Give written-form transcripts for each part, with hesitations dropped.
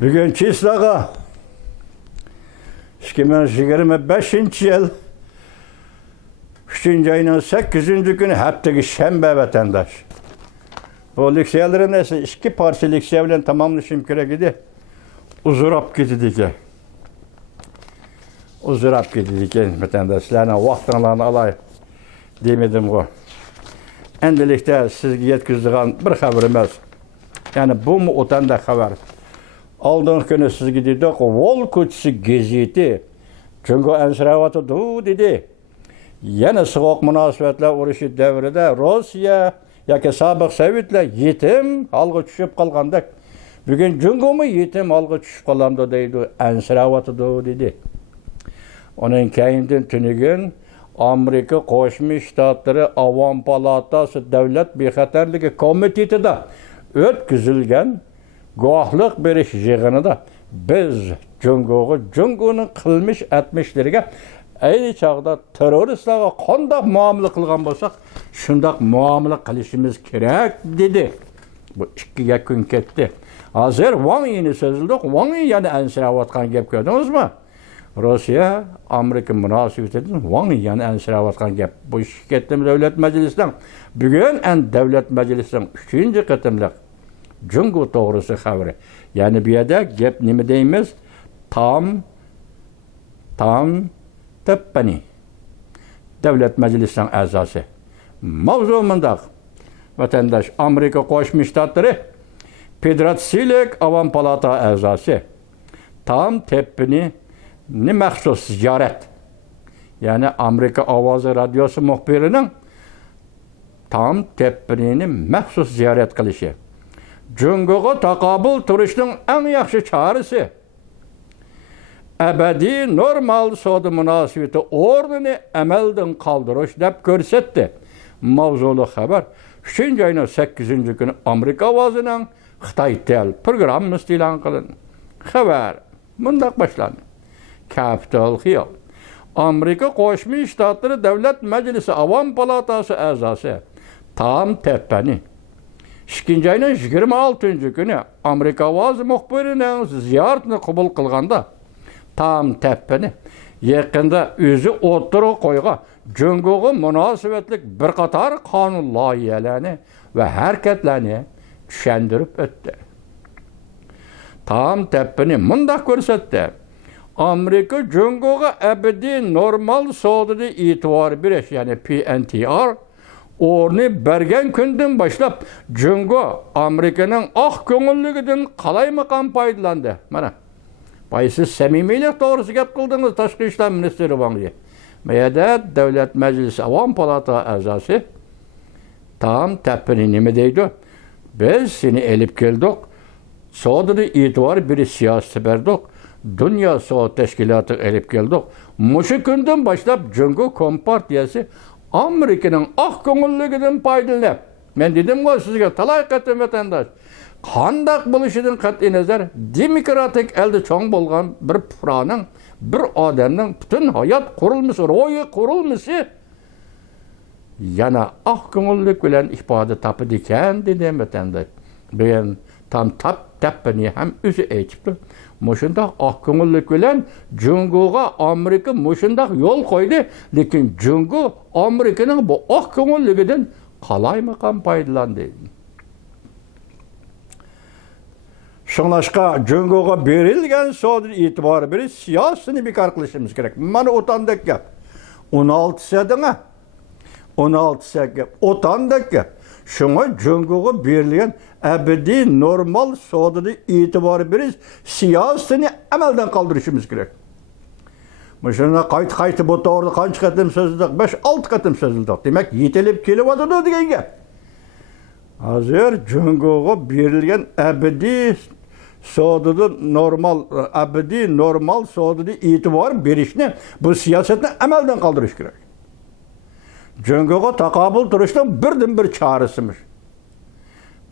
Bugün çislağa 2025 yıl 3. ayının 8. günü hepteki şembe vatandaş. Bu liksiyelerin ise iki parça liksiyelerin tamamlaşım kere gidi. Uzurap gidi. Uzurap gidi vatandaşlarına vaxtlarını alay demedim o. Endilikte sizge yetkizdiğin bir haberimiz. Yani bu mu otanda haber. Aldığın günü sizge dedik, Vol Kutusu geziti. Çünkü ensiravatı dedi. Yine soğuk münasebetler uğraşı devrede Rusya yoki sabık Sovetler yetim halga düşüp kalgandak. Bugün Cungo mu yetim halga düşüp kalandı deydi, ensiravatı dedi. Onun keyinden tünügün Amerika Qo'shma Shtatlari Avam palatasi Davlat bexatarligi komitetida o'tkazilgan guvohlik berish yig'inida biz Jungo'ning qilmish atmishlariga ayni chog'da terroristlarga qanday muomala qilgan bo'lsak, shunday muomala qilishimiz kerak dedi. Bu ikki yakun ketdi. Hozir Wang Yi'ni so'zildi. Wang Yi yana ansirayotgan gap ko'rdingizmi? Rusya, Amerika münasebetinden Wang Yi'ni ansirayotgan gap. Bu ketdim Davlat Majlisidan. Bugun Davlat Majlisidan 3-chi qatimliq Jungo to'g'risi xabari. Yani bu yerda gap nima deymiz? Tam Teppani. Davlat Majlisidan a'zosi. Mavzu mundaq. Vatandaş Amerika Qo'shma Shtatlari Federatsiyalik Avam palata a'zosi. Tam Teppani ne maxsus ziyorat. Yani Amerika Ovozi radiosi muxbirining Tom Teppani'ni maxsus ziyorat qilishi. Jungoga taqobil turishning eng yaxshi chorasi. Abadiy normal savdo munosabati o'rnini amaldan qoldirish deb ko'rsatdi. Mavzuli xabar 3-oyning 8 kuni Amerika ovozining Xitoy tel programmasi e'lon qilindi. Xabar mundaq boshlandi. Capitol Hill. Amerika Qo'shma Shtatlari Davlat Majlisi Avam palatasi a'zosi Tom Teppani 2-oyning 26 kuni Amerika ovozi muxbirining ziyoratini qabul qilganda Tom Teppani yaqinda o'zi o'tirib qo'ygan Jungoga munosabatlik bir qator qonun loyihalarini va harakatlarni tushuntirib o'tdi. Tom Teppani mundaq ko'rsatdi. Amerika Jungoga abadiy normal savdoda e'tibor berish, ya'ni PNTR o'rni bergan kundan boshlab Jungo Amerikaning oq ko'ngilligidan qalaymaqan foydalandi. Mana siz samimiylik to'g'risida gap qildingiz Tashqi ishlar ministri Wang Yi. Mayada Davlat Majlisi Avam palata a'zosi Tom Teppani nima deydi? Biz seni elib keldik. Savdoda e'tibor berish siyosati berdik. Dünya Savdo Tashkilotiga elib keldik. Mushu kundan boshlab Jungo Kompartiyasi Amerikaning oq ko'ngilligidan foydalanib. Men dedim-ku sizga talay qatim vatandosh. Qandaq bo'lishidan qat'iy nazar demokratik elde cho'ng bo'lgan bir fuqaroning, bir odamning butun hayot qurilmasi, ro'yi qurilmasi yana oq ko'ngillik bilan ifoda topadi ekan dedim vatandosh. Bugun Tom Teppani ham o'zi aytibdi. Mushundaq oq ko'ngillik bilan Jungoga Amerika mushundaq yo'l qo'ydi, lekin Jungo Amerikaning bu oq ko'ngilligidan qalaymaqan foydalandi. Şunlaşqa Jungoga berilgan savdo e'tibor berish siyosatini bekor qilishimiz kerak. Mana o'tandek gap. 16 gap. O'tandek gap. Şuna Jungoga berilgan abadiy normal savdoda e'tibor berish siyosatini amaldan qoldirishimiz kerak. Mashina qayta bu to'g'rida qancha qatim so'zildik? 5-6 qatim so'zildik. Demak, yetilib kelyapti degan gap. Hozir Jungoga berilgan abadiy normal savdoda e'tibor berishni bu siyosatni amaldan qoldirish kerak. Jungoga taqobil turishning birdan bir chorasidir.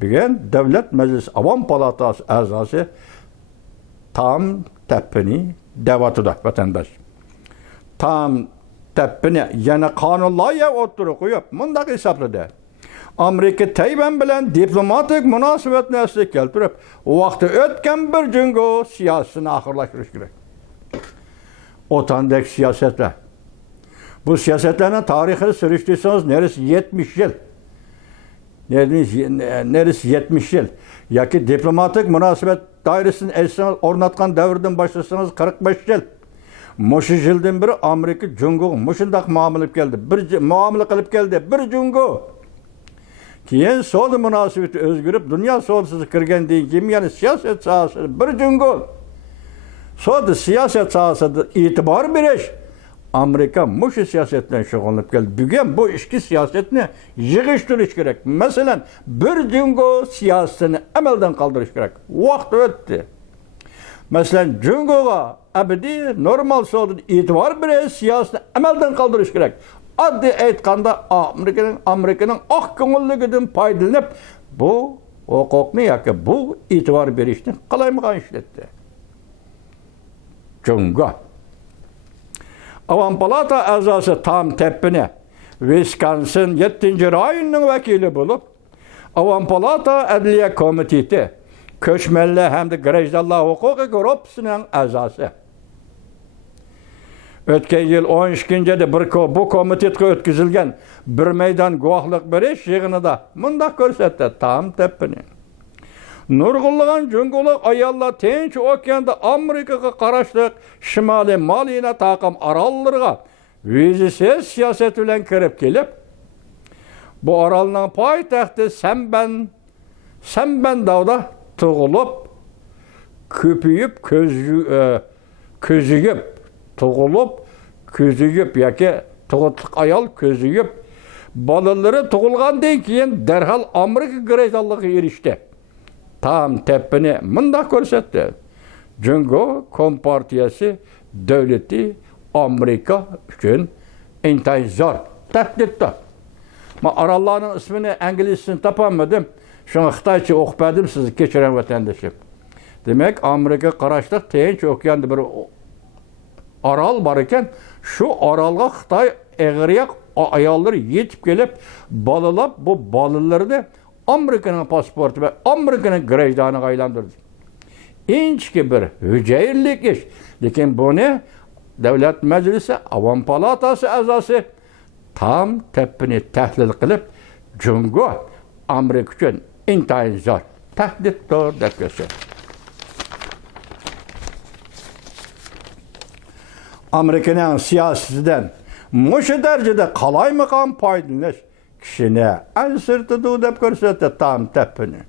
Bugun Davlat Majlisi Avam palatasi a'zosi Tom Teppani davatida vatandosh. Tom Teppani yana qonun loyiha o'tirib qo'yib, mundaq hisobladi. Amerika Tayvan bilan diplomatik munosabatni asliga keltirib, vaqti o'tgan bir jungo siyosatini oxirlashtirish kerak. Otandagi siyosatlar. Bu siyasetlerin tarihini sürüştürseniz neresi 70 yıl. Neresi 70 yıl. Ya ki diplomatik münasebet dairesini ornatkan devirden başlasanız 45 yıl. Muşu yıldan biri Amerika jungo muşundak muamele geldi. Bir muamele kılıp geldi. Bir jungo. Keyin sol münasebeti özgürüp dünya solsuz kirgen deyin kim yani siyaset sahası bir jungo. Sol siyaset sahası itibar beriş. Amerika muşu siyasetle şoğlanıp geldi. Bugün bu işki siyasetini yığıştırış gerek. Mesela bir jungo siyasetini emelden kaldırış gerek. Vaqt öttü. Mesela jungoga abidi normal soldu itibar beriş siyasetini emelden kaldırış gerek. Addi aytganda Amerikanın ak ko'ngilligidan foydalanib bu huquqni yoki bu e'tibor berishni qalaymagan ishlatdi. Jungo. Avam palata a'zosi Tom Teppini Wisconsin 7 rayonning vakili bo'lib, Avam palata adliya komiteti ko'chmanlar hamda grajdanlar huquqi guruhining a'zosi. O'tgan yil 12-de bu komitetga o'tkazilgan bir maydon guvohlik berish yig'inida mundaq ko'rsatdi Tom Teppini. Nurg'unlagan jungolik ayollar Tinch okeanda Amerikaga qarashli Shimoliy Malina taqim orollarga vizasiz siyosat bilan kirib kelib, bu orolning poytaxti Sambandovda tug'ilib, ko'payib, ko'ziyib tug'ilib, ko'ziyib yoki tug'utliq ayol ko'ziyib, bolalari tug'ilgandan keyin darhol Amerika grajdanligiga erishdi. Tom Teppini mundaq ko'rsatdi. Jungo kompartiyasi davlati Amerika uchun intayin zo'r tahdiddir. Men orollarning ismini inglizcasini topolmadim. Shuni xitoycha o'qidim, sizni kechiring vatandoshim. Demak, Amerika qarashli Tinch okeanda bir orol bor ekan, shu orolga Xitoy eg'riyoq ayollar yetib kelib, bolalab bu bolalarni Amerikaning pasporti va Amerikaning grajdaniga aylantirdi. Inchki bir hujayirlik ish. Lekin buni Davlat Majlisi Avam palatasi a'zosi Tom Teppini tahlil qilib, jungo Amerika uchun intayin zo'r tahdiddir deb ko'rsatdi. Amerikanın siyasetinden muşu derecede qalaymagan foydalanish kishini ansirtidi deb ko'rsatdi Tom Teppini.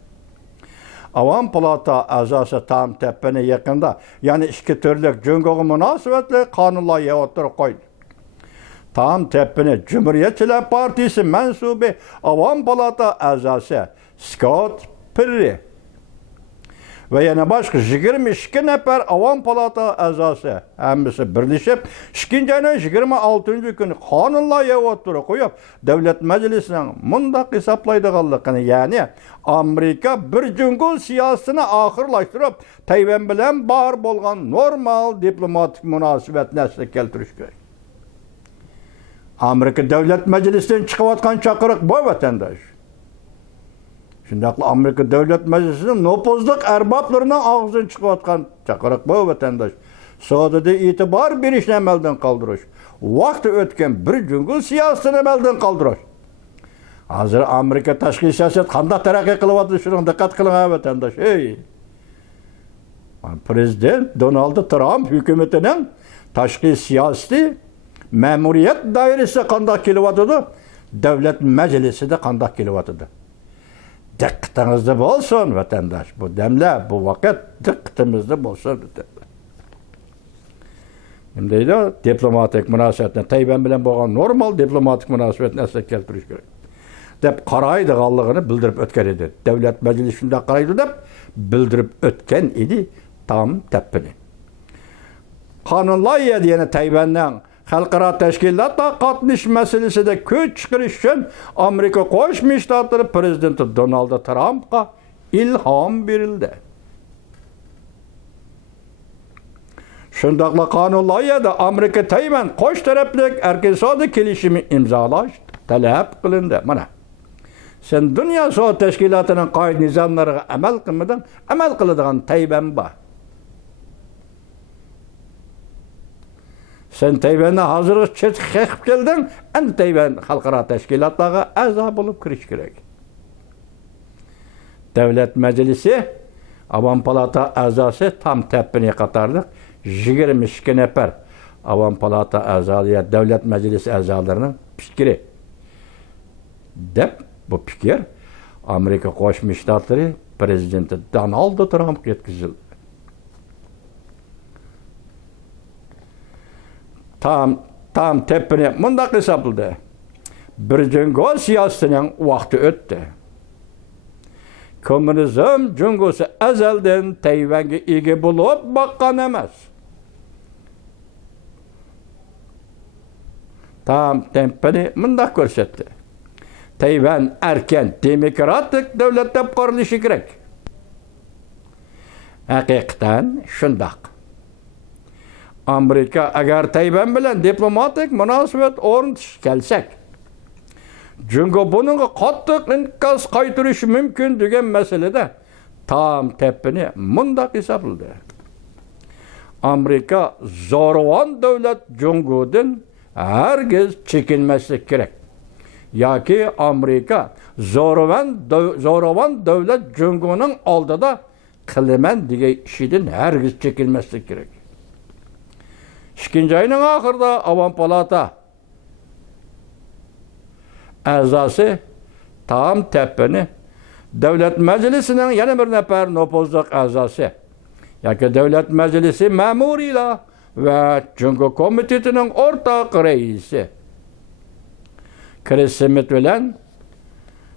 Avam palata a'zosi Tom Teppini yaqinda, ya'ni ikki turlik jungoga munosabatli qonunlar o'tirib qo'ydi. Tom Teppini Cumhuriyetçiler Partisi mensubi Avam palata a'zosi Scott Perry ve yana başka 22 nefer Avam palata a'zosi hammasi birlashib, 2-ayning 26 kuni qonunlarga o'tirib qo'yib, Davlat Majlisining mundaq hisoblaydiganligini, ya'ni Amerika bir jungo siyosatini oxirlashtirib, Tayvan bilan bor bo'lgan normal diplomatik munosabatni asliga keltirish kerak. Amerika Davlat Majlisidan chiqayotgan chaqiriq bu vatandosh. Shundaqla Amerika Davlat Majlisining nopozliq arboblarning og'zidan chiqayotgan chaqiriq bu vatandosh. Saudiyada e'tibor berishni amaldan qoldirish, vaqti o'tgan bir jungo siyosatini amaldan qoldirish. Hozir Amerika tashqi siyosat qanday taraqqiy qilyapti, shunga diqqat qiling vatandosh. Prezident Donald Trump hukumatining tashqi siyosati ma'muriyat doirasida qanday kelyapti, Davlat Majlisida qanday kelyapti. Diqqatingizda bo'lsin vatandosh. Bu damla, bu vaqt diqqatimizda bo'lsin. Nima deydi? Diplomatik munosabatni Tayvan bilan bo'lgan normal diplomatik munosabatni asliga keltirish kerak deb qaraydiganligini bildirib o'tgan edi. Davlat Majlisi shunday qaraydi deb bildirib o'tgan edi Tom Teppini. Qonun loyihasi yana Tayvanning xalqaro tashkilotda qatnash masalasida kuch chiqarish uchun Amerika Qo'shma Shtatlari prezidenti Donald Trumpga ilhom berildi. Shundaqla qonun loyihasida Amerika Tayvan qo'sh taraflik iqtisodiy kelishimni imzolash talab qilindi. Mana Sen Dünya Soğut Teşkilatı'nın kayıt nizamlarına amel kılmadan, amel kılıdığın Tayvan var. Sen Tayvan'a hazırlık çekip geldin, en Tayvan halkara teşkilatlarına azap olup kiriş gerek. Devlet Meclisi, Avam Palata azası tam tepini katarlık 22 nefer Avam Palata azalıya Devlet Meclisi azalarının fikri. Dep bu fikir Amerika Qo'shma Shtatlari prezidenti Donald Trump yetkazildi. Tam tepini mundaq hisobladi. Bir jungo siyosatining vaqti o'tdi. Kommunizm jungosi azaldan Tayvanga ega bo'lib boqqan emas. Tam tepini mundaq ko'rsatdi. Tayvan erken demokratik devlet deb qurilishi kerak. Haqiqatan shundoq. Amerika agar Tayvan bilan diplomatik munosabat o'rnatish kelsak, Jungo buningga qattiq inqaz qaytarishi mumkin degan masalada tam tepini mundaq hisobladi. Amerika zo'ravon davlat Jungodan hargiz chekinmaslik kerak. Yoki Amerika zo'ravon davlat Jungoning oldida qilaman degan ishidan hargiz chekinmaslik kerak. 2 ayning oxirida Avam Palata a'zosi tam tepini Devlet Meclisi'nin yana bir nafar nopozliq a'zosi yoki Devlet Meclisi ma'muriylar va Jungo komitetining o'rtaq raisi Chris Smith bilan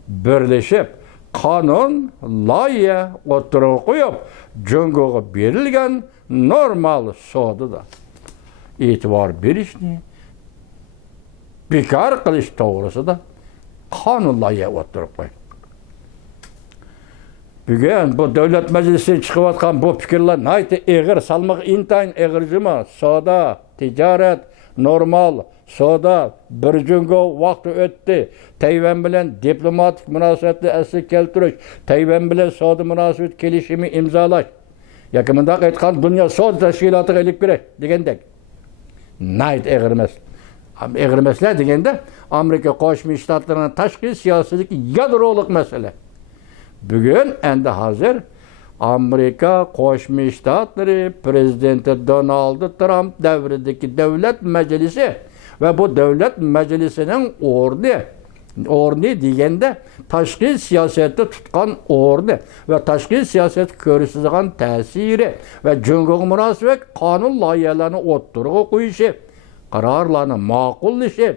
birlashib qonun loyiha o'tirib qo'yib Jungoga berilgan normal sodida e'tibor berishni bekor qilish to'g'risida qonun loyiha o'tirib qo'ydi. Bugun bu Devlet Meclisi'nin chiqayotgan bu fikrlar nayta eg'ir, salmoq intayin eg'irjima, soda, tijorat, normal, soda, bir jungo vaqti o'tdi. Tayvan bilan diplomatik munosabatni asli keltirish, Tayvan bilan soda munosabat kelishimi imzolash. Yoki bunday aytgan Dunyo Soda Tashkilotiga ilib kerak degandek. Nayt eg'irmas. Eg'irmaslar deganda Amerika Qo'shma Shtatlarining tashqi siyosatidagi yadrolik masala. Bugun endi hozir Amerika Qo'shma Shtatlari prezidenti Donald Trump davridagi Davlat Majlisi va bu Davlat Majlisining o'rni deganda tashqi siyosatda tutgan o'rni va tashqi siyosat ko'rsatgan ta'siri va Jungo munosabat qonun loyihalarini o'ttirg'i qo'yishi, qarorlarni ma'qullashi,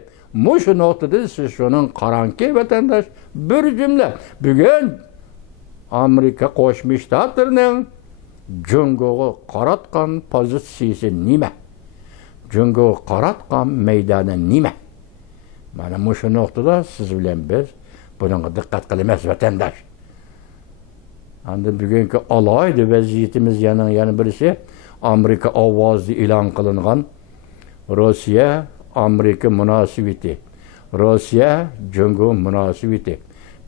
mushu nuqtada siz shuning qarangki vatandosh bir jumla bugun Amerika Qo'shma Shtatlarining Jungoga qaratgan pozitsiyasi nima? Jungoga qaratgan maydoni nima? Mana mushu nuqtada siz bilan biz bunga diqqat qilamiz vatandosh. Endi bugungi alohida vaziyatimiz yana birisi Amerika ovozi e'lon qilingan Rossiya Amerika munosabati, Rossiya Jungo munosabati.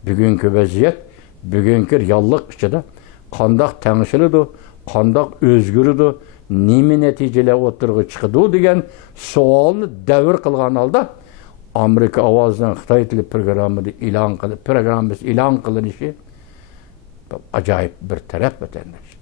Bugungi vaziyat, bugungi reallik ichida qandoq tengshiladi, qandoq o'zgaradi, nima natijalar o'tirg'i chiqadi degan savolni davr qilgan holda Amerika ovozining Xitoy tili programmasi e'lon qilinishi ajoyib bir taraf vatandosh.